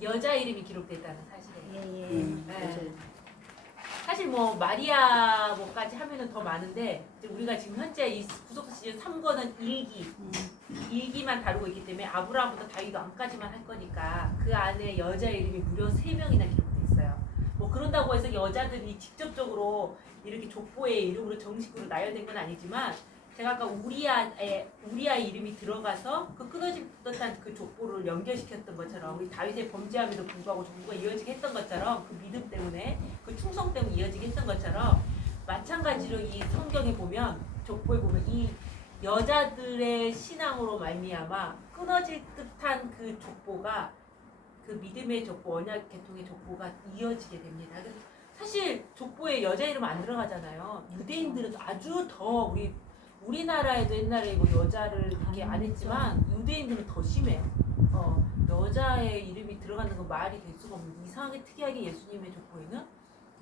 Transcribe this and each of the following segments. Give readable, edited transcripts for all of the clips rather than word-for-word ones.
여자 이름이 기록됐다는 사실이에요. 맞아요. 사실 뭐 마리아 뭐까지 하면은 더 많은데 이제 우리가 지금 현재 이 구속사 시즌 3권은 일기만 다루고 있기 때문에 아브라함부터 다윗 왕까지만 할 거니까 그 안에 여자 이름이 무려 3명이나 기록돼 있어요. 뭐 그런다고 해서 여자들이 직접적으로 이렇게 족보의 이름으로 정식으로 나열된 건 아니지만 제가 아까 우리아의 이름이 들어가서 그 끊어진 듯한 그 족보를 연결시켰던 것처럼 우리 다윗의 범죄함에도 불구하고 족보가 이어지게 했던 것처럼 그 믿음 때문에 그 충성 때문에 이어지게 했던 것처럼 마찬가지로 이 성경에 보면 족보에 보면 이 여자들의 신앙으로 말미암아 끊어질 듯한 그 족보가 그 믿음의 족보, 언약 계통의 족보가 이어지게 됩니다. 사실 족보에 여자 이름 안 들어가잖아요. 유대인들은 아주 더 우리나라에도 옛날에 뭐 여자를 그렇게 안 했지만 유대인들은 더 심해요. 여자의 이름이 들어가는 건 말이 될 수가 없는 이상하게 특이하게 예수님의 족보에는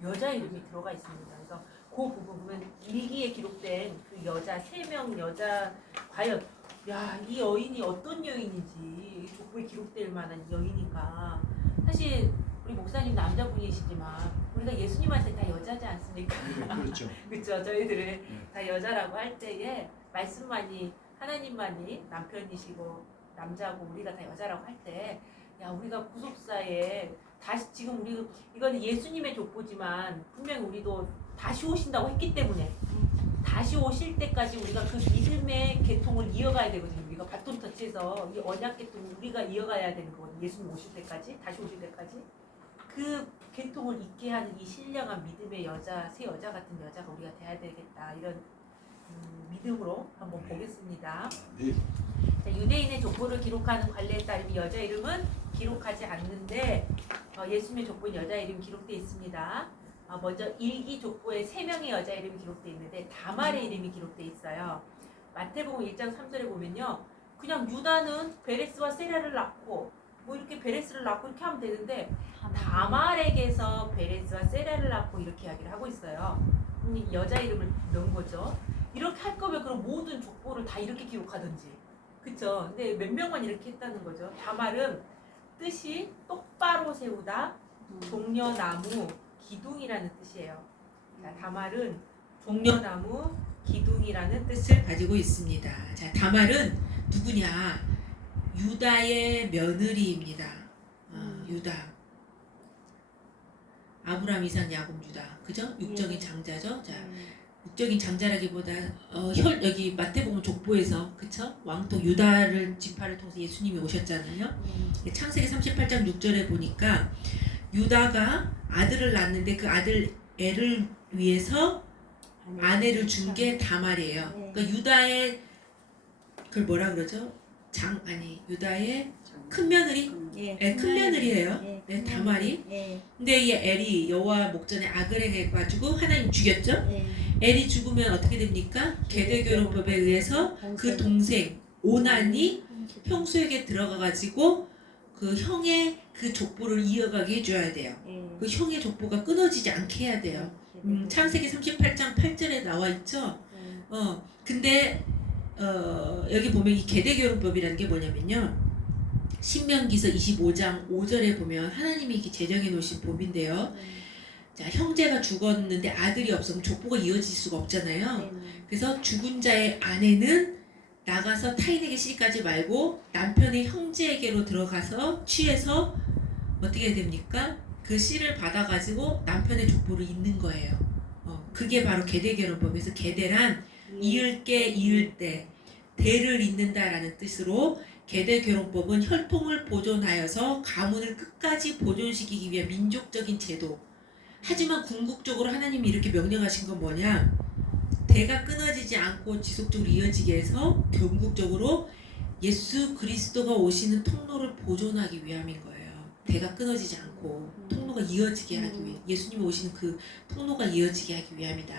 여자 이름이 들어가 있습니다. 그래서 그 부분 보면 일기에 기록된 그 여자 3명 여자 과연 이 여인이 어떤 여인인지 족보에 기록될 만한 여인인가. 사실 우리 목사님 남자분이시지만 우리가 예수님한테 다 여자지 않습니까? 그렇죠. 그렇죠. 저희들은 다 여자라고 할 때에 말씀만이 하나님만이 남편이시고 남자고 우리가 다 여자라고 할 때 우리가 구속사에 다시 지금 우리 이거는 예수님의 족보지만 분명히 우리도 다시 오신다고 했기 때문에 다시 오실 때까지 우리가 그 믿음의 계통을 이어가야 되거든요. 우리가 바톤 터치해서 이 언약 계통을 우리가 이어가야 되는 거거든요. 예수님 오실 때까지 다시 오실 때까지 그 계통을 잇게 하는 이 신령한 믿음의 여자, 새 여자 같은 여자가 우리가 돼야 되겠다 이런 믿음으로 한번 보겠습니다. 네. 자, 유대인의 족보를 기록하는 관례에 따르면 여자 이름은 기록하지 않는데 예수님의 족보는 여자 이름이 기록되어 있습니다. 먼저 일기 족보에 3명의 여자 이름이 기록되어 있는데 다말의 이름이 기록되어 있어요. 마태복음 1장 3절에 보면요. 그냥 유다는 베레스와 세라를 낳고 뭐 이렇게 베레스를 낳고 이렇게 하면 되는데 다말에게서 베레스와 세라를 낳고 이렇게 이야기를 하고 있어요. 여자 이름을 넣은 거죠. 이렇게 할 거면 그럼 모든 족보를 다 이렇게 기록하든지. 그쵸? 근데 몇 명만 이렇게 했다는 거죠. 다말은 뜻이 똑바로 세우다, 종려나무, 기둥이라는 뜻이에요. 자, 다말은 종려나무, 기둥이라는 뜻을 가지고 있습니다. 자, 다말은 누구냐? 유다의 며느리입니다. 유다. 아브라함, 이삭, 야곱, 유다. 그죠? 육적인 장자죠. 자, 육적인 장자라기보다 여기 마태복음 족보에서 그쵸? 왕통 유다를 지파를 통해서 예수님이 오셨잖아요. 창세기 38장 6절에 보니까 유다가 아들을 낳았는데 그 아들 애를 위해서 아내를 준 게 다말이에요. 그러니까 유다의 그걸 뭐라 그러죠? 유다의 큰 며느리? 큰 며느리예요. 다말이. 근데 이 엘이 여호와 목전에 악을 행해가지고 하나님 죽였죠. 엘이 죽으면 어떻게 됩니까? 계대교론법에 의해서 그 동생 오난이 형수에게 들어가가지고 그 형의 그 족보를 이어가게 해줘야 돼요. 그 형의 족보가 끊어지지 않게 해야 돼요. 창세기 38장 8절에 나와 있죠. 근데 여기 보면 이 계대교론법이라는 게 뭐냐면요. 신명기서 25장 5절에 보면 하나님이 이렇게 제정해 놓으신 법인데요. 자, 형제가 죽었는데 아들이 없으면 족보가 이어질 수가 없잖아요. 그래서 죽은 자의 아내는 나가서 타인에게 시집가지 말고 남편의 형제에게로 들어가서 취해서 어떻게 됩니까? 그 씨를 받아가지고 남편의 족보를 잇는 거예요. 그게 바로 계대결혼법에서 계대란 이을 때 대를 잇는다라는 뜻으로 계대결혼법은 혈통을 보존하여서 가문을 끝까지 보존시키기 위한 민족적인 제도. 하지만 궁극적으로 하나님이 이렇게 명령하신 건 뭐냐? 대가 끊어지지 않고 지속적으로 이어지게 해서 궁극적으로 예수 그리스도가 오시는 통로를 보존하기 위함인 거예요. 대가 끊어지지 않고 통로가 이어지게 하기 위해 예수님이 오시는 그 통로가 이어지게 하기 위함이다.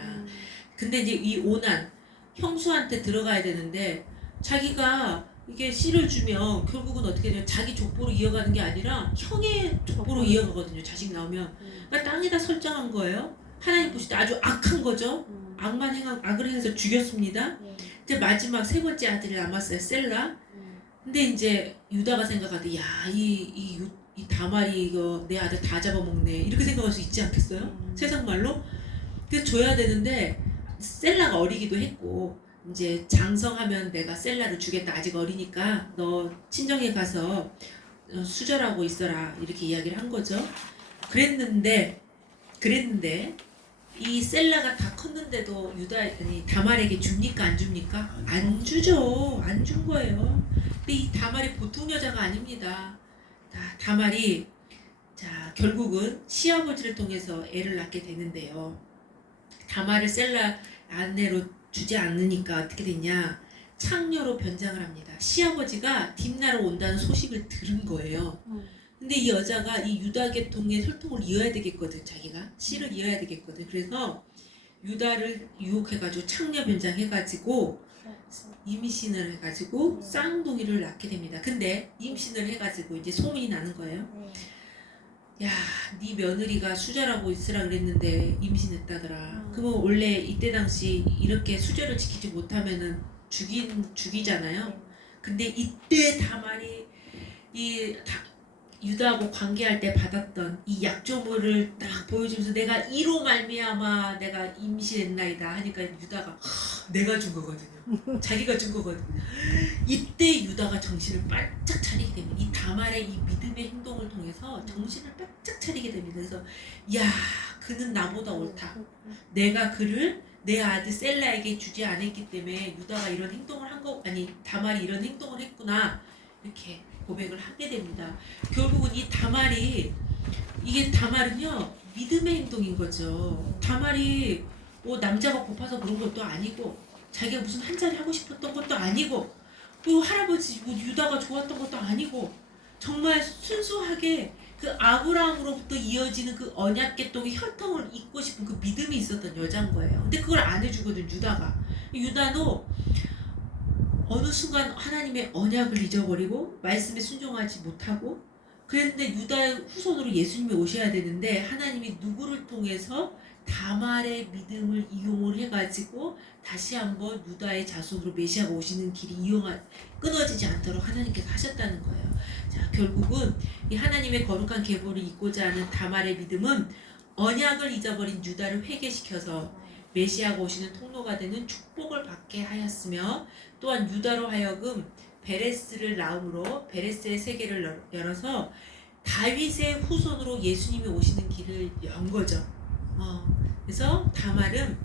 근데 이제 이 오난 형수한테 들어가야 되는데 자기가 이게 씨를 주면 결국은 어떻게 되냐 자기 족보로 이어가는 게 아니라 형의 족보로 이어가거든요. 자식 나오면 그러니까 땅에다 설정한 거예요. 하나님 보실 때 아주 악한 거죠. 악을 행해서 죽였습니다. 이제 마지막 세 번째 아들이 남았어요. 셀라. 근데 이제 유다가 생각하되 이 다말이 이거 내 아들 다 잡아먹네 이렇게 생각할 수 있지 않겠어요? 세상 말로? 그래서 줘야 되는데 셀라가 어리기도 했고 이제 장성하면 내가 셀라를 주겠다 아직 어리니까 너 친정에 가서 수절하고 있어라 이렇게 이야기를 한 거죠. 그랬는데 이 셀라가 다 컸는데도 다말에게 줍니까 안 줍니까? 안 주죠. 안 준 거예요. 근데 이 다말이 보통 여자가 아닙니다. 다말이 자 결국은 시아버지를 통해서 애를 낳게 되는데요. 다말을 셀라 아내로 주지 않으니까 어떻게 됐냐? 창녀로 변장을 합니다. 시아버지가 딥나로 온다는 소식을 들은 거예요. 근데 이 여자가 이 유다 계통의 혈통을 이어야 되겠거든. 자기가 씨를 이어야 되겠거든. 그래서 유다를 유혹해가지고 창녀 변장해가지고 임신을 해가지고 쌍둥이를 낳게 됩니다. 근데 임신을 해가지고 이제 소문이 나는 거예요. 야, 네 며느리가 수절하고 있으라 그랬는데 임신했다더라. 그러면 원래 이때 당시 이렇게 수절을 지키지 못하면은 죽이잖아요. 근데 이때 다말이 유다하고 관계할 때 받았던 이 약조물을 딱 보여주면서 내가 이로 말미암아 내가 임신했나이다 하니까 유다가 내가 준 거거든요. 자기가 준 거거든요. 이때 유다가 정신을 바짝 차리게 됩니다. 이 다말의 이 믿음의 행동을 통해서 정신을 바짝 차리게 됩니다. 그래서 야 그는 나보다 옳다. 내가 그를 내 아들 셀라에게 주지 않았기 때문에 유다가 이런 행동을 다말이 이런 행동을 했구나 이렇게 고백을 하게 됩니다. 결국은 이게 다말은요 믿음의 행동인 거죠. 다말이 뭐 남자가 고파서 그런 것도 아니고 자기가 무슨 한 자리 하고 싶었던 것도 아니고 또 할아버지 유다가 좋았던 것도 아니고 정말 순수하게 그 아브라함으로부터 이어지는 그 언약 계통의 혈통을 잇고 싶은 그 믿음이 있었던 여자인 거예요. 근데 그걸 안 해주거든 유다가. 유다도 어느 순간 하나님의 언약을 잊어버리고 말씀에 순종하지 못하고 그랬는데 유다의 후손으로 예수님이 오셔야 되는데 하나님이 누구를 통해서 다말의 믿음을 이용을 해가지고 다시 한번 유다의 자손으로 메시아가 오시는 길이 끊어지지 않도록 하나님께서 하셨다는 거예요. 자 결국은 이 하나님의 거룩한 계보를 잇고자 하는 다말의 믿음은 언약을 잊어버린 유다를 회개시켜서 메시아가 오시는 통로가 되는 축복을 받게 하였으며 또한 유다로 하여금 베레스를 낳음으로 베레스의 세계를 열어서 다윗의 후손으로 예수님이 오시는 길을 연 거죠. 그래서 다말은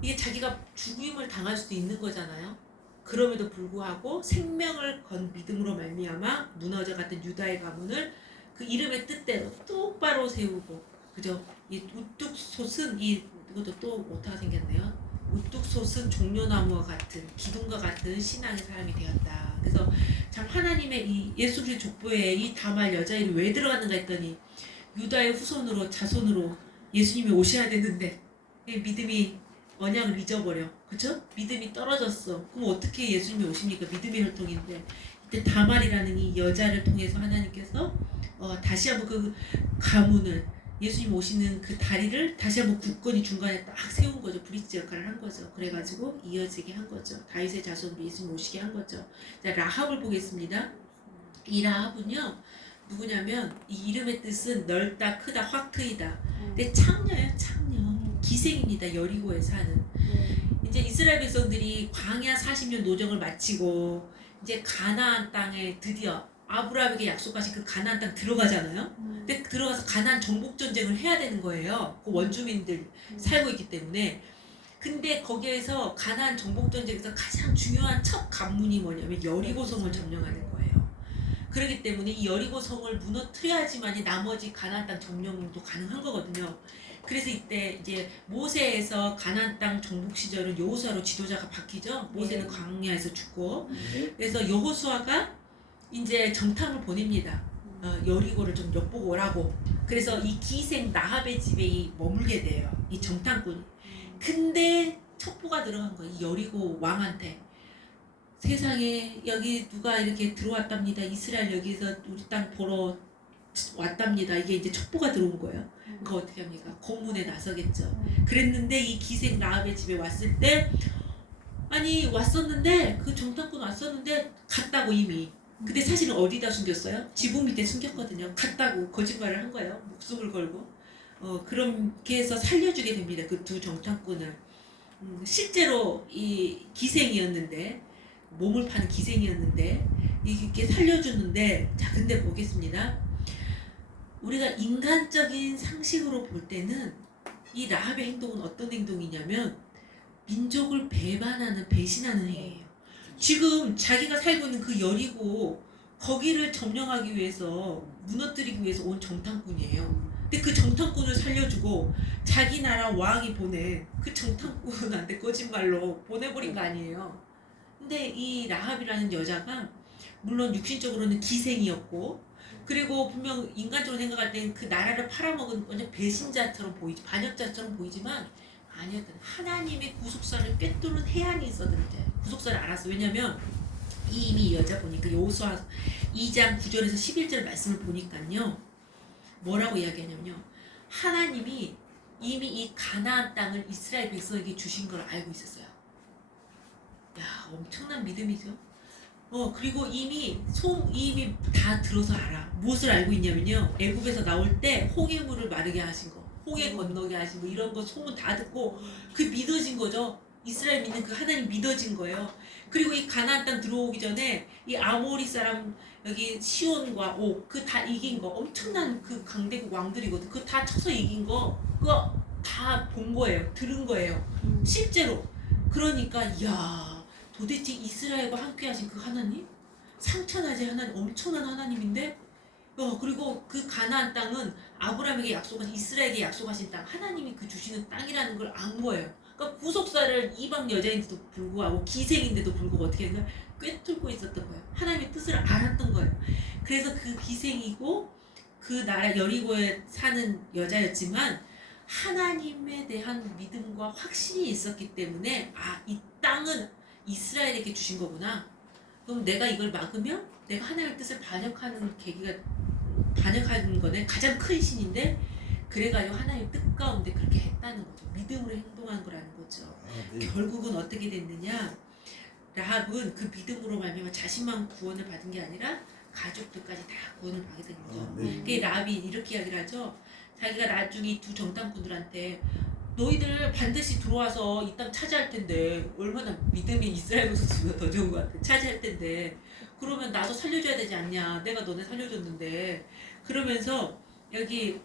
이게 자기가 죽임을 당할 수도 있는 거잖아요. 그럼에도 불구하고 생명을 건 믿음으로 말미암아 무너져갔던 유다의 가문을 그 이름의 뜻대로 똑바로 세우고 그죠? 이 우뚝 솟은 이것도 또 오타가 생겼네요. 우뚝 솟은 종려나무와 같은 기둥과 같은 신앙의 사람이 되었다. 그래서 참 하나님의 이 예수 그리스도 족보에 이 다말 여자 이름이 왜 들어갔는가 했더니 유다의 후손으로 자손으로 예수님이 오셔야 되는데 믿음이 언약을 잊어버려. 그쵸? 믿음이 떨어졌어. 그럼 어떻게 예수님이 오십니까? 믿음의 혈통인데 이때 다말이라는 이 여자를 통해서 하나님께서 다시 한번 그 가문을 예수님 오시는 그 다리를 다시 한번 굳건히 중간에 딱 세운 거죠. 브릿지 역할을 한 거죠. 그래가지고 이어지게 한 거죠. 다윗의 자손으로 예수님 오시게 한 거죠. 자, 라합을 보겠습니다. 이 라합은요 누구냐면 이 이름의 뜻은 넓다, 크다, 확 트이다. 근데 창녀예요, 창녀. 기생입니다. 여리고에 사는. 이제 이스라엘 백성들이 광야 40년 노정을 마치고 이제 가나안 땅에 드디어 아브라함에게 약속하신 그 가나안 땅 들어가잖아요. 근데 들어가서 가나안 정복 전쟁을 해야 되는 거예요. 그 원주민들 살고 있기 때문에. 근데 거기에서 가나안 정복 전쟁에서 가장 중요한 첫 관문이 뭐냐면 여리고성을 점령하는 거예요. 그렇기 때문에 이 여리고성을 무너뜨려야지만이 나머지 가나안 땅 점령도 가능한 거거든요. 그래서 이때 이제 모세에서 가나안 땅 정복 시절은 여호수아로 지도자가 바뀌죠. 모세는 광야에서 죽고. 그래서 여호수아가 이제 정탐을 보냅니다. 여리고를 좀 엿보고 오라고. 그래서 이 기생 라합의 집에 머물게 돼요. 이 정탐꾼이. 근데 첩보가 들어간 거예요. 이 여리고 왕한테. 세상에 여기 누가 이렇게 들어왔답니다. 이스라엘 여기서 우리 땅 보러 왔답니다. 이게 이제 첩보가 들어온 거예요. 그거 어떻게 합니까? 고문에 나서겠죠. 그랬는데 이 기생 라합의 집에 왔을 때 아니 왔었는데 그 정탐꾼 왔었는데 갔다고 이미. 근데 사실은 어디다 숨겼어요? 지붕 밑에 숨겼거든요. 갔다고 거짓말을 한 거예요. 목숨을 걸고. 그렇게 해서 살려주게 됩니다. 그 두 정탐꾼을. 실제로 이 기생이었는데 몸을 파는 기생이었는데 이렇게 살려주는데 자 근데 보겠습니다. 우리가 인간적인 상식으로 볼 때는 이 라합의 행동은 어떤 행동이냐면 민족을 배반하는 배신하는 행위예요. 지금 자기가 살고 있는 그 여리고 거기를 점령하기 위해서 무너뜨리기 위해서 온 정탐꾼이에요. 근데 그 정탐꾼을 살려주고 자기 나라 왕이 보낸 그 정탐꾼한테 거짓말로 보내버린 거 아니에요. 근데 이 라합이라는 여자가 물론 육신적으로는 기생이었고 그리고 분명 인간적으로 생각할 때는 그 나라를 팔아먹은 완전 배신자처럼 보이지 반역자처럼 보이지만 아니었던 하나님의 구속사를 꿰뚫는 해안이 있었던 여자예요. 구속사를 알았어. 왜냐면 이미 이 여자 보니까 여호수아 2장 9절에서 11절 말씀을 보니까요. 뭐라고 이야기하냐면요. 하나님이 이미 이 가나안 땅을 이스라엘 백성에게 주신 걸 알고 있었어요. 야, 엄청난 믿음이죠. 그리고 이미 다 들어서 알아. 무엇을 알고 있냐면요. 애굽에서 나올 때 홍해물을 마르게 하신 거, 홍해 건너게 하신 거 이런 거 소문 다 듣고 그 믿어진 거죠. 이스라엘 믿는 그 하나님 믿어진 거예요. 그리고 이 가나안 땅 들어오기 전에 이 아모리 사람 여기 시온과 옥 그 다 이긴 거 엄청난 그 강대국 왕들이거든. 그 다 쳐서 이긴 거 그거 다 본 거예요. 들은 거예요. 실제로. 그러니까 야 도대체 이스라엘과 함께 하신 그 하나님? 상천하지 하나님 엄청난 하나님인데 그리고 그 가나안 땅은 아브라함에게 약속하신 이스라엘에게 약속하신 땅 하나님이 그 주시는 땅이라는 걸 안 거예요. 그러니까 구속사를 이방 여자인데도 불구하고 기생인데도 불구하고 어떻게 했나 꿰뚫고 있었던 거예요. 하나님의 뜻을 알았던 거예요. 그래서 그 기생이고 그 나라 여리고에 사는 여자였지만 하나님에 대한 믿음과 확신이 있었기 때문에 이 땅은 이스라엘에게 주신 거구나. 그럼 내가 이걸 막으면 내가 하나님의 뜻을 반역하는 거네. 가장 큰 신인데 그래가지고 하나님의 뜻 가운데 그렇게 했다는 거죠. 믿음으로 행동한 거라는 거죠. 네. 결국은 어떻게 됐느냐? 라합은 그 믿음으로 말미암아 자신만 구원을 받은 게 아니라 가족들까지 다 구원을 받게 된 거죠. 네. 그 라합이 이렇게 이야기를 하죠. 자기가 나중에 이 두 정탐꾼들한테 너희들 반드시 들어와서 이 땅 차지할 텐데 얼마나 믿음이 이스라엘 백성보다 더 좋은 것 같아. 차지할 텐데 그러면 나도 살려줘야 되지 않냐. 내가 너네 살려줬는데 그러면서 여기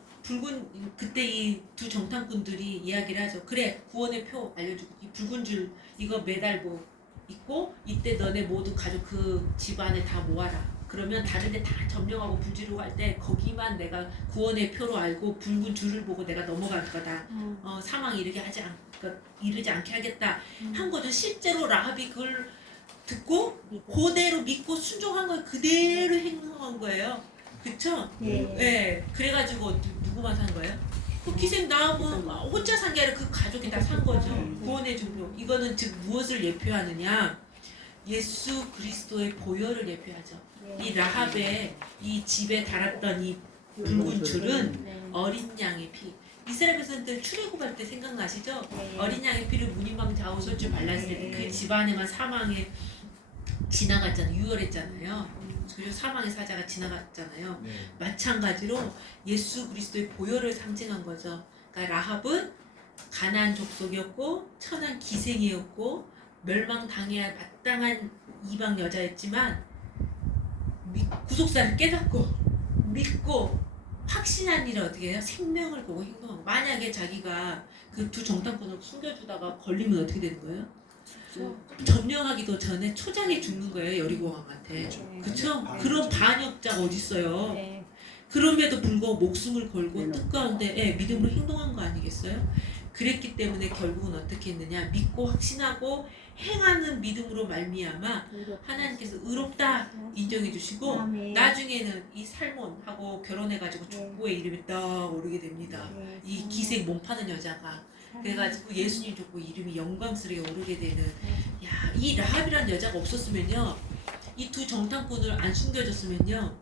그때 이 두 정탐꾼들이 이야기를 하죠. 그래 구원의 표 알려주고 이 붉은 줄 이거 매달고 있고 이때 너네 모두 가족 그 집안에 다 모아라. 그러면 다른 데 다 점령하고 불지르고 갈 때 거기만 내가 구원의 표로 알고 붉은 줄을 보고 내가 넘어갈 거다. 사망 이르지 않게 하겠다. 한 거죠. 실제로 라합이 그걸 듣고 그대로 믿고 순종한 걸 그대로 행동한 거예요. 그쵸? 네. 그래가지고 누구만 산 거예요? 그 기생 나하고 혼자 산 게 아니라 그 가족이 다 산 거죠. 구원의 종료. 이거는 즉 무엇을 예표하느냐? 예수 그리스도의 보혈을 예표하죠. 이 라합의 이 집에 달았던 이 붉은 줄은 어린 양의 피. 이스라엘 백성들 출애굽할 때 생각나시죠? 어린 양의 피를 문인방 좌우설줄 발랐을 때 그 집안에만 사망에 지나갔잖아요. 유혈했잖아요. 그리고 사망의 사자가 지나갔잖아요. 마찬가지로 예수 그리스도의 보혈을 상징한 거죠. 그러니까 라합은 가나안 족속이었고 천한 기생이었고 멸망당해야 마땅한 이방 여자였지만 구속사를 깨닫고 믿고 확신한 일을 어떻게 해요? 생명을 보고 행동하고 만약에 자기가 그 두 정탐꾼을 숨겨주다가 걸리면 어떻게 되는 거예요? 점령하기도 전에 초장에 죽는 거예요. 여리고 왕한테. 그쵸? 그런 반역자가 어딨어요. 그럼에도 불구하고 목숨을 걸고 뜻 가운데 믿음으로 행동한 거 아니겠어요? 그랬기 때문에 결국은 어떻게 했느냐? 믿고 확신하고 행하는 믿음으로 말미암아 하나님께서 의롭다 인정해 주시고 나중에는 이 살몬하고 결혼해가지고 족보의 이름이 떠오르게 됩니다. 이 기생 몸 파는 여자가 그래가지고 예수님 족보 이름이 영광스럽게 오르게 되는 이 라합이라는 여자가 없었으면요 이 두 정탐꾼을 안 숨겨줬으면요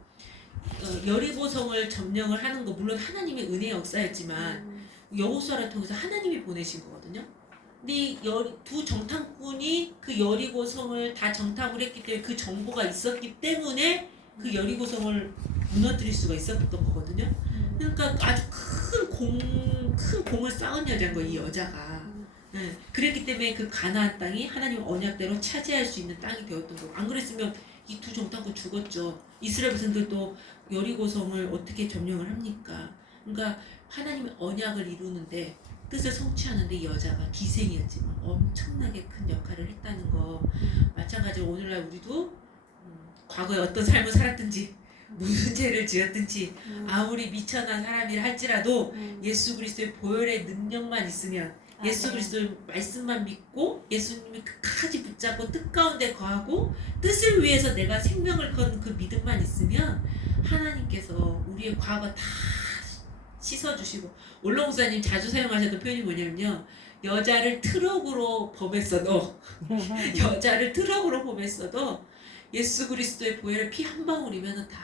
여리고성을 점령을 하는 거 물론 하나님의 은혜의 역사였지만 여호수아를 통해서 하나님이 보내신 거거든요. 근데 두 정탐꾼이 그 여리고성을 다 정탐을 했기 때문에 그 정보가 있었기 때문에 그 여리고성을 무너뜨릴 수가 있었던 거거든요. 그러니까 아주 큰 공을 쌓은 여자인 거예요, 이 여자가. 네. 그랬기 때문에 그 가나안 땅이 하나님 언약대로 차지할 수 있는 땅이 되었던 거예요. 안 그랬으면 이 두 정탐꾼 죽었죠. 이스라엘 백성들도 여리고성을 어떻게 점령을 합니까? 그러니까 하나님의 언약을 이루는데 뜻을 성취하는데 이 여자가 기생이었지만 엄청나게 큰 역할을 했다는 거. 마찬가지로 오늘날 우리도 과거에 어떤 삶을 살았든지 무슨 죄를 지었든지 아무리 미천한 사람이라 할지라도 예수 그리스도의 보혈의 능력만 있으면 예수 그리스도의 말씀만 믿고 예수님이 끝까지 붙잡고 뜻 가운데 거하고 뜻을 위해서 내가 생명을 건 그 믿음만 있으면 하나님께서 우리의 과거 다 씻어주시고, 올롱 목사님 자주 사용하셨던 표현이 뭐냐면요, 여자를 트럭으로 범했어도 여자를 트럭으로 범했어도 예수 그리스도의 보혈의 피 한 방울이면 다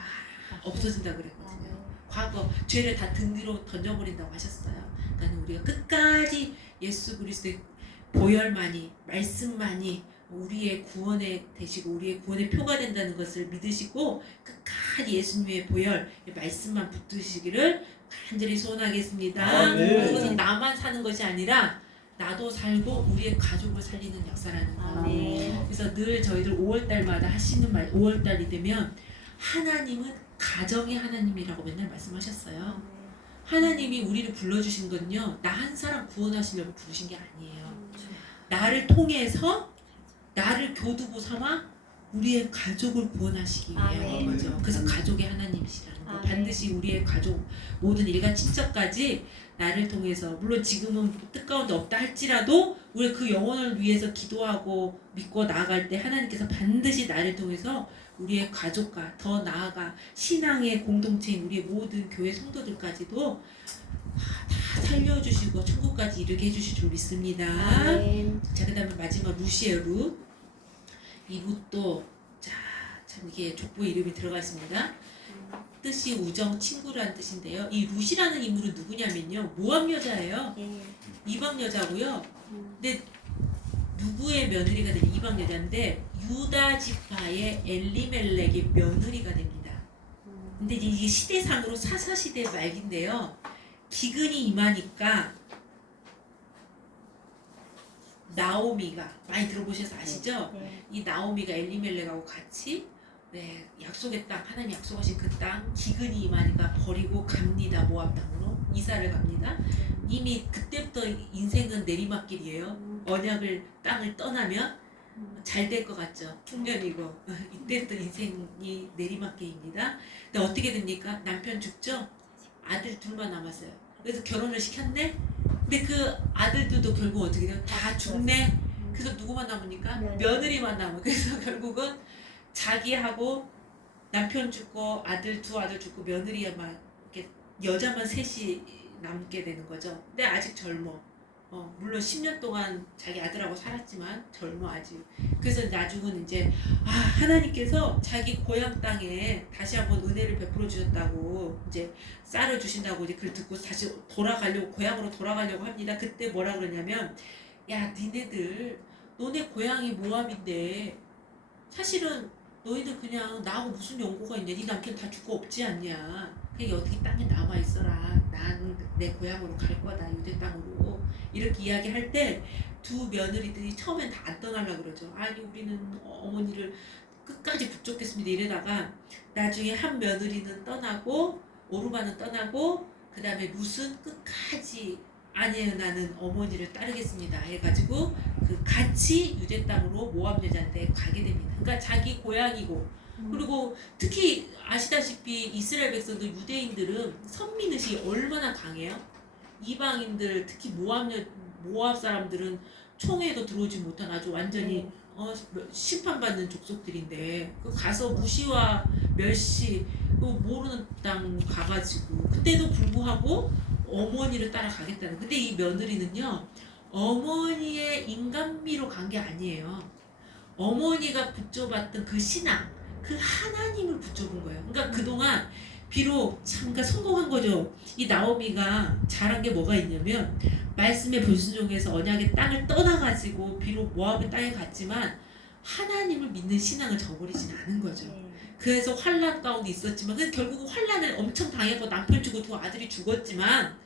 없어진다 그랬거든요. 과거 죄를 다 등 뒤로 던져버린다고 하셨어요. 그러니까 우리가 끝까지 예수 그리스도의 보혈만이, 말씀만이 우리의 구원에 되시고 우리의 구원의 표가 된다는 것을 믿으시고 끝까지 예수님의 보혈, 말씀만 붙드시기를 간절히 소원하겠습니다. 그것은 나만 사는 것이 아니라 나도 살고 우리의 가족을 살리는 역사라는 거. 그래서 늘 저희들 5월달마다 하시는 말, 5월달이 되면 하나님은 가정의 하나님이라고 맨날 말씀하셨어요. 하나님이 우리를 불러주신 건요, 나 한 사람 구원하시려고 부르신 게 아니에요. 나를 통해서 나를 교두보 삼아 우리의 가족을 구원하시기 위한 거죠. 그래서 가족의 하나님이시라는 거. 반드시 우리의 가족, 모든 일가 친척까지 나를 통해서, 물론 지금은 뜻 가운데 없다 할지라도 우리 그 영혼을 위해서 기도하고 믿고 나아갈 때 하나님께서 반드시 나를 통해서 우리의 가족과 더 나아가 신앙의 공동체인 우리의 모든 교회 성도들까지도 다 살려주시고 천국까지 이르게 해주실 줄 믿습니다. 자, 그 다음에 마지막 룻이에요. 룻. 이 룻도 참 이게 족보 이름이 들어가 있습니다. 뜻이 우정, 친구라는 뜻인데요. 이 룻이라는 인물은 누구냐면요, 모압 여자예요. 이방 여자고요. 근데 누구의 며느리가 되는 이방 여자인데 유다 지파의 엘리멜렉의 며느리가 됩니다. 근데 이게 시대상으로 사사시대 말기인데요, 기근이 임하니까 나오미가, 많이 들어보셔서 아시죠? 이 나오미가 엘리멜렉하고 같이 약속의 땅, 하나님 약속하신 그 땅 기근이 임하니까 버리고 갑니다. 모압 땅으로 이사를 갑니다. 이미 그때부터 인생은 내리막길이에요. 언약을 땅을 떠나면 잘 될 것 같죠? 풍년이고 이때부터 인생이 내리막길입니다. 근데 어떻게 됩니까? 남편 죽죠? 아들 둘만 남았어요. 그래서 결혼을 시켰네? 근데 그 아들들도 결국 어떻게 돼요? 다 죽네? 그래서 누구만 남으니까? 며느리만 남아. 그래서 결국은 자기하고 남편 죽고 두 아들 죽고 며느리만, 이렇게 여자만 셋이 남게 되는 거죠. 근데 아직 젊어. 물론 10년 동안 자기 아들하고 살았지만 젊어 아직. 그래서 나중은 이제 하나님께서 자기 고향 땅에 다시 한번 은혜를 베풀어 주셨다고, 이제 쌀을 주신다고 이제 그걸 듣고 다시 고향으로 돌아가려고 합니다. 그때 뭐라 그러냐면, 야, 니네들, 너네 고향이 모압인데 사실은 너희들 그냥 나하고 무슨 연고가 있냐? 네 남편 다 죽고 없지 않냐? 그냥 어떻게 땅에 남아 있어라. 나는 내 고향으로 갈 거다, 유대 땅으로. 이렇게 이야기할 때 두 며느리들이 처음엔 다 안 떠나려고 그러죠. 아니, 우리는 어머니를 끝까지 붙잡겠습니다. 이러다가 나중에 한 며느리는 떠나고 오르바는 떠나고 그 다음에 룻은 끝까지 아니에요, 나는 어머니를 따르겠습니다 해가지고 그 같이 유대 땅으로 모압 여자한테 가게 됩니다. 그러니까 자기 고향이고, 그리고 특히 아시다시피 이스라엘 백성들, 유대인들은 선민의식이 얼마나 강해요. 이방인들, 특히 모압 사람들은 총에도 들어오지 못한 아주 완전히 심판받는 족속들인데, 그 가서 무시와 멸시, 모르는 땅 가가지고 그때도 불구하고 어머니를 따라가겠다는. 근데 이 며느리는요, 어머니의 인간미로 간 게 아니에요. 어머니가 붙잡았던 그 신앙, 그 하나님을 붙잡은 거예요. 그러니까 그동안 비록 참 그러니까 성공한 거죠. 이 나오미가 잘한 게 뭐가 있냐면 말씀에 불순종해서 언약의 땅을 떠나가지고 비록 모압의 땅에 갔지만 하나님을 믿는 신앙을 저버리진 않은 거죠. 그래서 환란 가운데 있었지만 결국 환란을 엄청 당했고 남편 죽고 두 아들이 죽었지만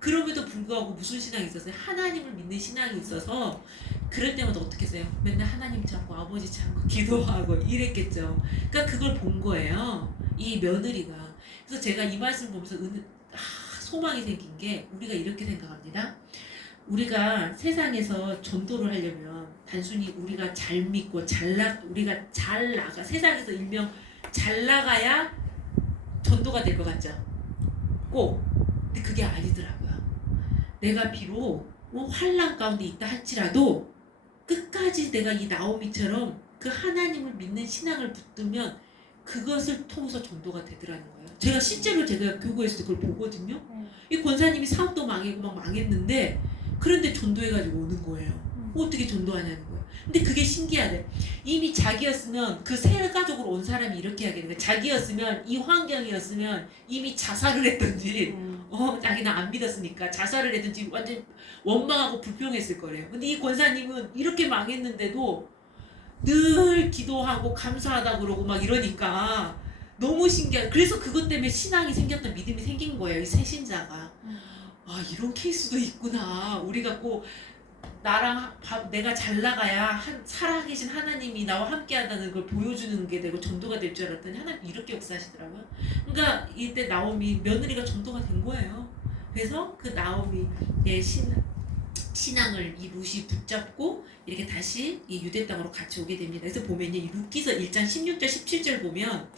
그럼에도 불구하고 무슨 신앙이 있었어요? 하나님을 믿는 신앙이 있어서 그럴 때마다 어떻게 했어요? 맨날 하나님 찾고 아버지 찾고 기도하고 이랬겠죠. 그러니까 그걸 본 거예요. 이 며느리가. 그래서 제가 이 말씀 보면서 소망이 생긴 게 우리가 이렇게 생각합니다. 우리가 세상에서 전도를 하려면 단순히 우리가 잘 믿고 우리가 잘 나가 세상에서 일명 잘 나가야 전도가 될 것 같죠? 꼭. 근데 그게 아니더라고요. 내가 비록 환난 가운데 있다 할지라도 끝까지 내가 이 나오미처럼 그 하나님을 믿는 신앙을 붙들면 그것을 통해서 전도가 되더라는 거예요. 제가 실제로 제가 교구에서도 그걸 보거든요. 이 권사님이 사업도 망하고 막 망했는데 그런데 전도해가지고 오는 거예요. 어떻게 전도하냐는 거예요. 근데 그게 신기하대. 이미 자기였으면 그 세 가족으로 온 사람이 이렇게 하겠는 거예요. 자기였으면 이 환경이었으면 이미 자살을 했든지 자기는 안 믿었으니까 자살을 했든지 완전 원망하고 불평했을 거래요. 근데 이 권사님은 이렇게 망했는데도 늘 기도하고 감사하다 그러고 막 이러니까 너무 신기해. 그래서 그것 때문에 신앙이 생겼던 믿음이 생긴 거예요. 이 새신자가. 아, 이런 케이스도 있구나. 우리가 꼭 내가 잘 나가야 살아계신 하나님이 나와 함께한다는 걸 보여주는 게 되고 전도가 될 줄 알았더니 하나님 이렇게 역사하시더라고요. 그러니까 이때 나오미 며느리가 전도가 된 거예요. 그래서 그 나오미의 신앙을 이 룻이 붙잡고 이렇게 다시 이 유대 땅으로 같이 오게 됩니다. 그래서 보면요, 이 룻기서 1장 16절 17절 보면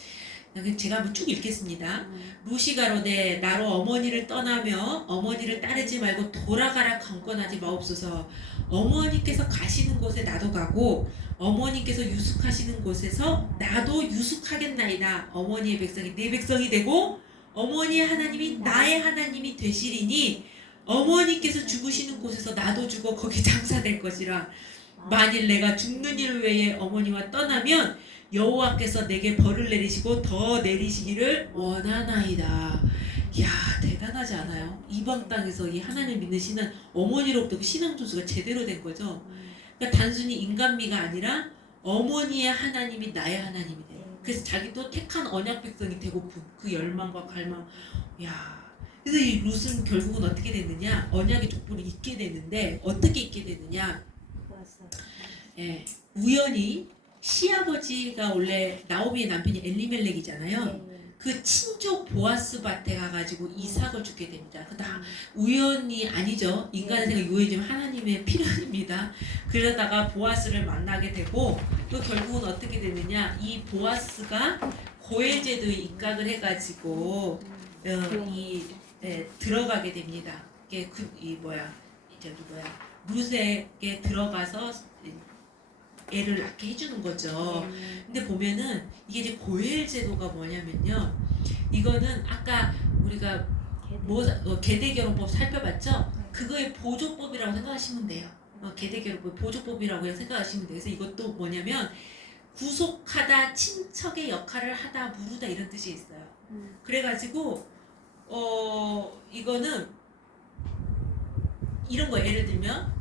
제가 한번 쭉 읽겠습니다. 룻이 가로되 나로 어머니를 떠나며 어머니를 따르지 말고 돌아가라 강권하지 마옵소서. 어머니께서 가시는 곳에 나도 가고 어머니께서 유숙하시는 곳에서 나도 유숙하겠나이다. 어머니의 백성이 내 백성이 되고 어머니의 하나님이 나의 하나님이 되시리니 어머니께서 죽으시는 곳에서 나도 죽어 거기 장사될 것이라. 만일 내가 죽는 일 외에 어머니와 떠나면 여호와께서 내게 벌을 내리시고 더 내리시기를 원하나이다. 이야, 대단하지 않아요? 이방 땅에서 이 하나님 믿는 신은 어머니로부터 그 신앙 전수가 제대로 된 거죠. 그러니까 단순히 인간미가 아니라 어머니의 하나님이 나의 하나님이 돼요. 그래서 자기도 택한 언약 백성이 되고픈 그 열망과 갈망. 야, 그래서 이 룻은 결국은 어떻게 됐느냐? 언약의 족보를 잊게 되는데 어떻게 잊게 되느냐? 우연히 시아버지가 원래 나오미의 남편이 엘리멜렉이잖아요. 그 친족 보아스 밭에 가가지고 이삭을 주게 됩니다. 다 우연이 아니죠. 인간의 생각 우연이지만 하나님의 필연입니다. 그러다가 보아스를 만나게 되고 또 결국은 어떻게 되느냐? 이 보아스가 고엘제도에 입각을 해가지고 들어가게 됩니다. 룻에게 들어가서 애를 낳게 해주는 거죠. 근데 보면은 이게 이제 고엘 제도가 뭐냐면요. 이거는 아까 우리가 계대결혼법 살펴봤죠? 그거의 보조법이라고 생각하시면 돼요. 계대결혼법 보조법이라고 생각하시면 돼요. 그래서 이것도 뭐냐면 구속하다, 친척의 역할을 하다, 무르다 이런 뜻이 있어요. 그래가지고 이거는 이런 거 예를 들면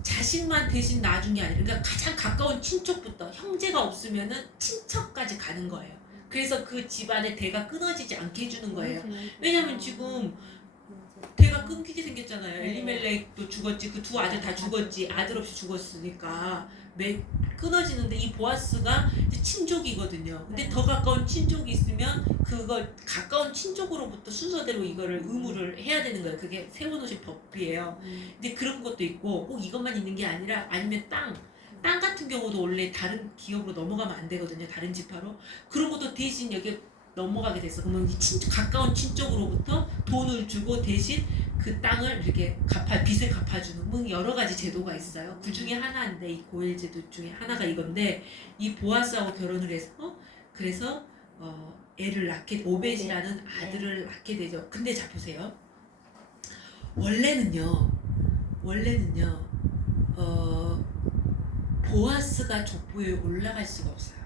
자식만 대신 낳아준 게 아니라 그러니까 가장 가까운 친척부터 형제가 없으면은 친척까지 가는 거예요. 그래서 그 집안의 대가 끊어지지 않게 해주는 거예요. 왜냐면 지금 대가 끊기게 생겼잖아요. 엘리멜렉도 죽었지, 그 두 아들 다 죽었지, 아들 없이 죽었으니까 끊어지는데 이 보아스가 이제 친족이거든요. 근데 더 가까운 친족이 있으면 그걸 가까운 친족으로부터 순서대로 이거를 의무를 해야 되는 거예요. 그게 세워놓으신 법이에요. 근데 그런 것도 있고 꼭 이것만 있는 게 아니라 아니면 땅 같은 경우도 원래 다른 기업으로 넘어가면 안 되거든요. 다른 지파로. 그런 것도 대신 여기 넘어가게 됐어. 그러면 가까운 친족으로부터 돈을 주고 대신 그 땅을 이렇게 빚을 갚아주는 뭐 여러 가지 제도가 있어요. 그 중에 하나인데 이 고엘 제도 중에 하나가 이건데 이 보아스하고 결혼을 해서 그래서 애를 낳게 오벳이라는 아들을 낳게 되죠. 근데 자 보세요. 원래는요 보아스가 족보에 올라갈 수가 없어요.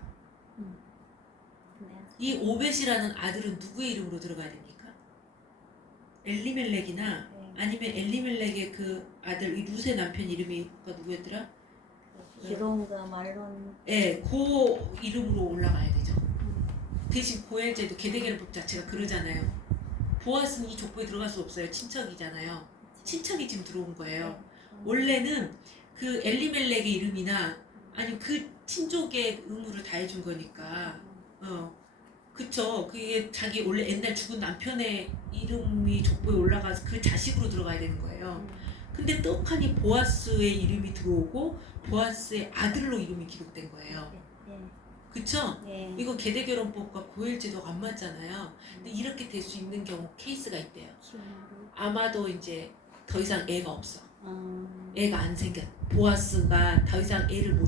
이 오벳이라는 아들은 누구의 이름으로 들어가야 됩니까? 엘리멜렉이나 아니면 엘리멜렉의 그 아들 이 룻의 남편 이름이 누구였더라? 기론과 말론. 예, 그 이름으로 올라가야 되죠. 대신 고엘제도 계대계를법 자체가 그러잖아요. 보아스는 이 족보에 들어갈 수 없어요. 친척이잖아요. 친척이 지금 들어온 거예요. 원래는 그 엘리멜렉의 이름이나 아니면 그 친족의 의무를 다 해준 거니까 그쵸. 그게 자기 원래 옛날 죽은 남편의 이름이 족보에 올라가서 그 자식으로 들어가야 되는 거예요. 근데 떡하니 보아스의 이름이 들어오고 보아스의 아들로 이름이 기록된 거예요. 그쵸? 네. 이거 계대결혼법과 고일제도가 안 맞잖아요. 근데 이렇게 될 수 있는 경우 케이스가 있대요. 아마도 이제 더 이상 애가 없어. 애가 안 생겼. 보아스가 더 이상 애를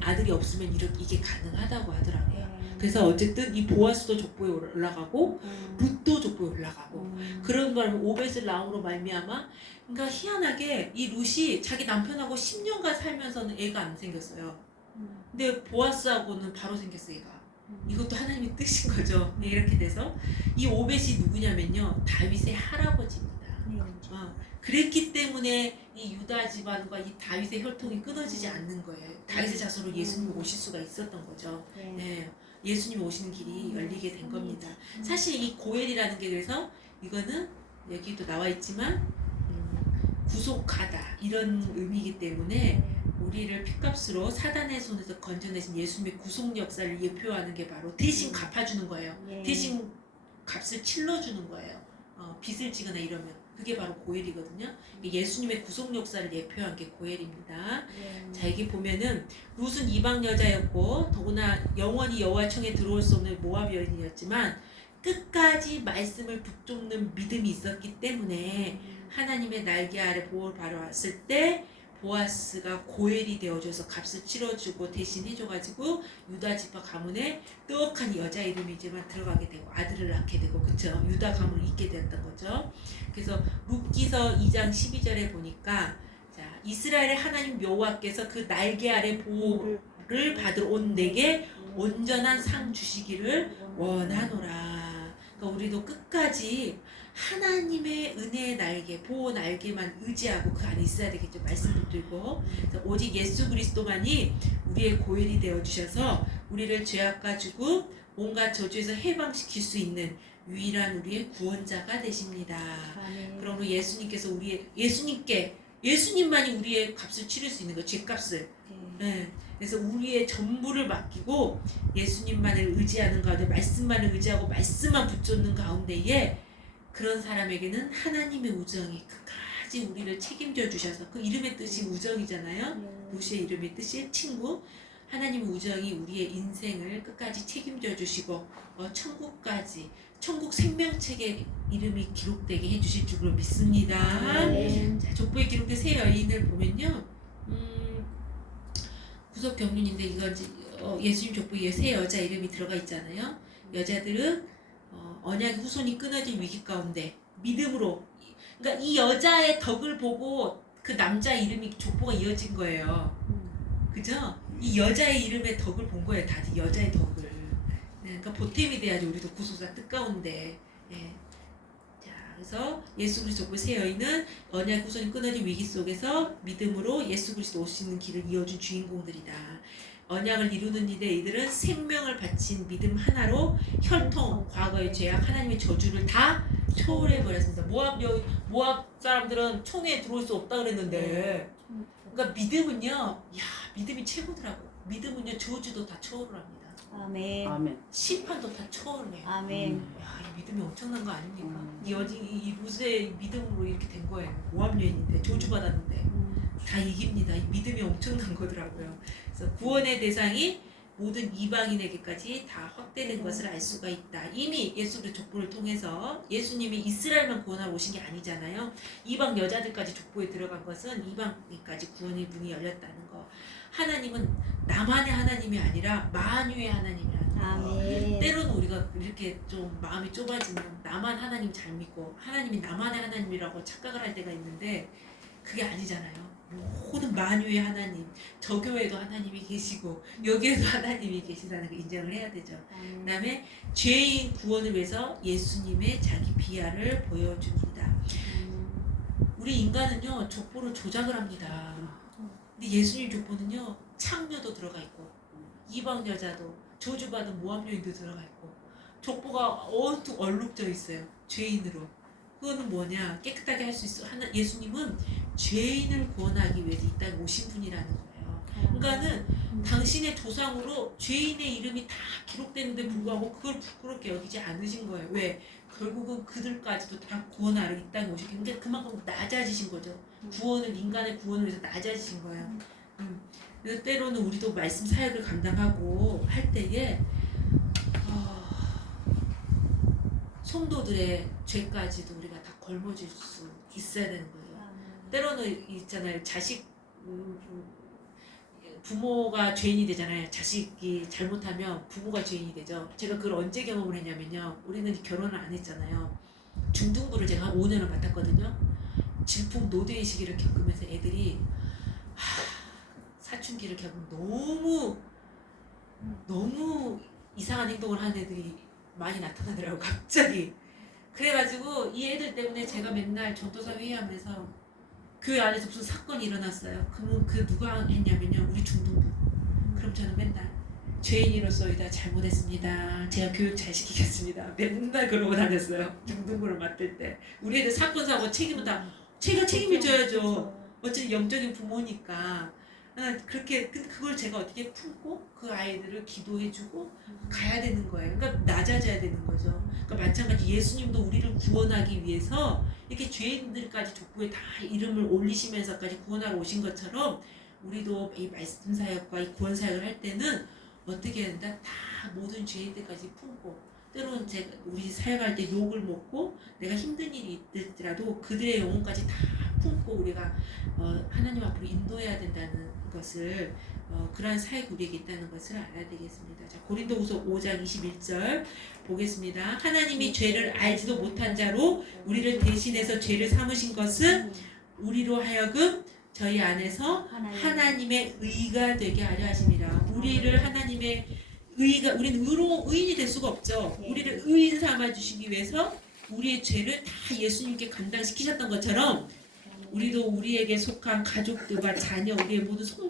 아들이 없으면 이게 가능하다고 하더라고요. 그래서 어쨌든 이 보아스도 족보에 올라가고 룻도 족보에 올라가고 그런 걸 오벳을 나옴으로 말미암아 그러니까 희한하게 이 룻이 자기 남편하고 10년간 살면서는 애가 안 생겼어요. 근데 보아스하고는 바로 생겼어 애가. 이것도 하나님의 뜻인 거죠. 이렇게 돼서 이 오벳이 누구냐면요 다윗의 할아버지입니다. 그랬기 때문에 이 유다 집안과 이 다윗의 혈통이 끊어지지 않는 거예요. 다윗의 자손으로 예수님이 오실 수가 있었던 거죠. 네. 예수님이 오시는 길이 열리게 된 겁니다. 사실 이 고엘이라는 게 그래서 이거는 여기도 나와 있지만 구속하다 이런 의미이기 때문에 우리를 핏값으로 사단의 손에서 건져내신 예수님의 구속 역사를 예표하는 게 바로 대신 갚아주는 거예요. 대신 값을 칠러주는 거예요. 빚을 지거나 이러면 그게 바로 고엘이거든요. 예수님의 구속 역사를 예표한 게 고엘입니다. 자 여기 보면은 룻은 이방 여자였고 더구나 영원히 여호와 청에 들어올 수 없는 모압 여인이었지만 끝까지 말씀을 붙잡는 믿음이 있었기 때문에 하나님의 날개 아래 보호를 받아왔을 때 보아스가 고엘이 되어줘서 값을 치러주고 대신 해줘가지고 유다 지파 가문에 떡하니 여자 이름이지만 들어가게 되고 아들을 낳게 되고 그쵸 유다 가문을 잇게 되었던 거죠. 그래서 룻기서 2장 12절에 보니까 자 이스라엘의 하나님 여호와께서 그 날개 아래 보호를 받으러 온 내게 온전한 상 주시기를 원하노라. 그러니까 우리도 끝까지 하나님의 은혜의 날개, 보호 날개만 의지하고 그 안에 있어야 되겠죠. 말씀 붙들고 오직 예수 그리스도만이 우리의 고일이 되어주셔서 우리를 죄악과 죽음, 온갖 저주에서 해방시킬 수 있는 유일한 우리의 구원자가 되십니다. 그러므로 예수님께서 예수님만이 우리의 값을 치를 수 있는 거예요. 죄값을. 네. 그래서 우리의 전부를 맡기고 예수님만을 의지하는 가운데 말씀만을 의지하고 말씀만 붙잡는 가운데에 그런 사람에게는 하나님의 우정이 끝까지 우리를 책임져 주셔서 그 이름의 뜻이 우정이잖아요. 루시의 이름의 뜻이 친구. 하나님의 우정이 우리의 인생을 끝까지 책임져 주시고 천국까지 천국 생명책에 이름이 기록되게 해주실 줄로 믿습니다. 자, 족보에 기록된 세 여인을 보면요. 구속 경륜인데 이건 예수님 족보에 세 여자 이름이 들어가 있잖아요. 여자들은 언약의 후손이 끊어진 위기 가운데 믿음으로 그러니까 이 여자의 덕을 보고 그 남자 이름이 족보가 이어진 거예요. 그죠? 이 여자의 이름의 덕을 본 거예요. 다들 여자의 덕을. 네, 그러니까 보탬이 돼야지 우리도 구속사 뜻 가운데. 예. 자, 그래서 예수 그리스도 족보 세 여인은 언약 후손이 끊어진 위기 속에서 믿음으로 예수 그리스도 오시는 길을 이어준 주인공들이다. 언약을 이루는 일에 이들은 생명을 바친 믿음 하나로 혈통, 과거의 죄악, 하나님의 저주를 다 초월해 버렸습니다. 모압 사람들은 총에 들어올 수 없다 그랬는데, 그러니까 믿음은요, 믿음이 최고더라고. 믿음은요 저주도 다 초월을 합니다. 아멘. 심판도 다 초월을 해요. 아멘. 이 믿음이 엄청난 거 아닙니까? 이 루스의 믿음으로 이렇게 된 거예요. 모압 여인인데 저주 받았는데 다 이깁니다. 이 믿음이 엄청난 거더라고요. 그래서 구원의 대상이 모든 이방인에게까지 다 확대된 것을 알 수가 있다. 이미 예수 그리스도 족보를 통해서 예수님이 이스라엘만 구원하러 오신 게 아니잖아요. 이방 여자들까지 족보에 들어간 것은 이방인까지 구원의 문이 열렸다는 거. 하나님은 나만의 하나님이 아니라 만유의 하나님이라는 거. 아멘. 때로는 우리가 이렇게 좀 마음이 좁아지면 나만 하나님 잘 믿고 하나님이 나만의 하나님이라고 착각을 할 때가 있는데 그게 아니잖아요. 모든 만유의 하나님, 저 교회도 하나님이 계시고 여기에도 하나님이 계시다는 걸 인정을 해야 되죠. 그다음에 죄인 구원을 위해서 예수님의 자기 비하를 보여줍니다. 우리 인간은요 족보를 조작을 합니다. 근데 예수님 족보는요 창녀도 들어가 있고 이방 여자도 저주받은 모함 여인도 들어가 있고 족보가 온통 얼룩져 있어요. 죄인으로. 그거는 뭐냐? 깨끗하게 할 수 있어. 예수님은 죄인을 구원하기 위해서 이 땅에 오신 분이라는 거예요. 그러니까는 당신의 조상으로 죄인의 이름이 다 기록되는데 불구하고 그걸 부끄럽게 여기지 않으신 거예요. 왜? 결국은 그들까지도 다 구원하러 이 땅에 오셨기 때문에 그만큼 낮아지신 거죠. 구원을 인간의 구원을 위해서 낮아지신 거예요. 그래서 때로는 우리도 말씀 사역을 감당하고 할 때에 성도들의 죄까지도 우리가 다 걸머질 수 있어야 되는 거예요. 때로는 있잖아요. 자식 부모가 죄인이 되잖아요. 자식이 잘못하면 부모가 죄인이 되죠. 제가 그걸 언제 경험을 했냐면요. 우리는 결혼을 안 했잖아요. 중등부를 제가 한 5년을 맡았거든요. 질풍 노도의 시기를 겪으면서 애들이 사춘기를 겪으면 너무 이상한 행동을 하는 애들이 많이 나타나더라고 갑자기. 그래가지고 이 애들 때문에 제가 맨날 전도사 회의하면서 교회 안에서 무슨 사건이 일어났어요. 그러면 그 누가 했냐면요 우리 중등부. 그럼 저는 맨날 죄인으로서이다 잘못했습니다. 제가 교육 잘 시키겠습니다. 맨날 그러고 다녔어요. 중등부를 맡을 때 우리 애들 사건 사고 책임은 다 제가 책임을 져야죠. 어쨌든 영적인 부모니까. 그렇게 그걸 제가 어떻게 품고 그 아이들을 기도해주고 가야 되는 거예요. 그러니까 낮아져야 되는 거죠. 그러니까 마찬가지 예수님도 우리를 구원하기 위해서 이렇게 죄인들까지 족보에 다 이름을 올리시면서까지 구원하러 오신 것처럼 우리도 이 말씀 사역과 이 구원 사역을 할 때는 어떻게 해야 된다? 다 모든 죄인들까지 품고 때로는 우리 사역할 때 욕을 먹고 내가 힘든 일이 있더라도 그들의 영혼까지 다 품고 우리가 하나님 앞으로 인도해야 된다는 것을 그러한 사역이 우리에게 있다는 것을 알아야 되겠습니다. 자, 고린도후서 5장 21절 보겠습니다. 하나님이 죄를 알지도 못한 자로 우리를 대신해서 죄를 삼으신 것은 우리로 하여금 저희 안에서 하나님의 의가 되게 하려 하심이라. 우리를 하나님의 우리는 의인이 될 수가 없죠. 우리를 의인 삼아 주시기 위해서 우리의 죄를 다 예수님께 감당시키셨던 것처럼 우리도 우리에게 속한 가족들과 자녀, 우리의 모든 성도